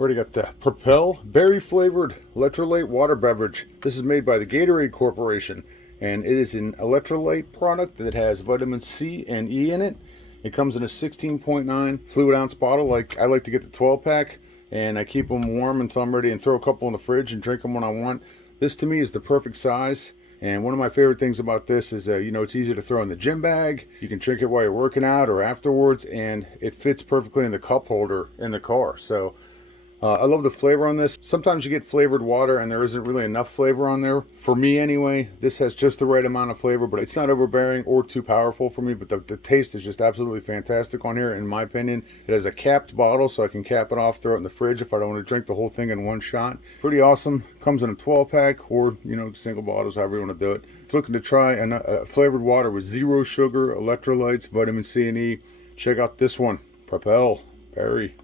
Already got the Propel berry flavored electrolyte water beverage. This is made by the Gatorade Corporation, and it is an electrolyte product that has vitamin C and E in it. It comes in a 16.9 fluid ounce bottle. Like I like to get the 12 pack, and I keep them warm until I'm ready and throw a couple in the fridge and drink them when I want. This to me is the perfect size. And one of my favorite things about this is, it's easy to throw in the gym bag. You can drink it while you're working out or afterwards, and it fits perfectly in the cup holder in the car. So I love the flavor on this. Sometimes you get flavored water and there isn't really enough flavor on there. For me anyway, this has just the right amount of flavor, but it's not overbearing or too powerful for me. But the taste is just absolutely fantastic on here, in my opinion. It has a capped bottle, so I can cap it off, throw it in the fridge if I don't want to drink the whole thing in one shot. Pretty awesome. Comes in a 12 pack or, single bottles, however you want to do it. If you're looking to try a flavored water with zero sugar, electrolytes, vitamin C and E, check out this one, Propel Berry.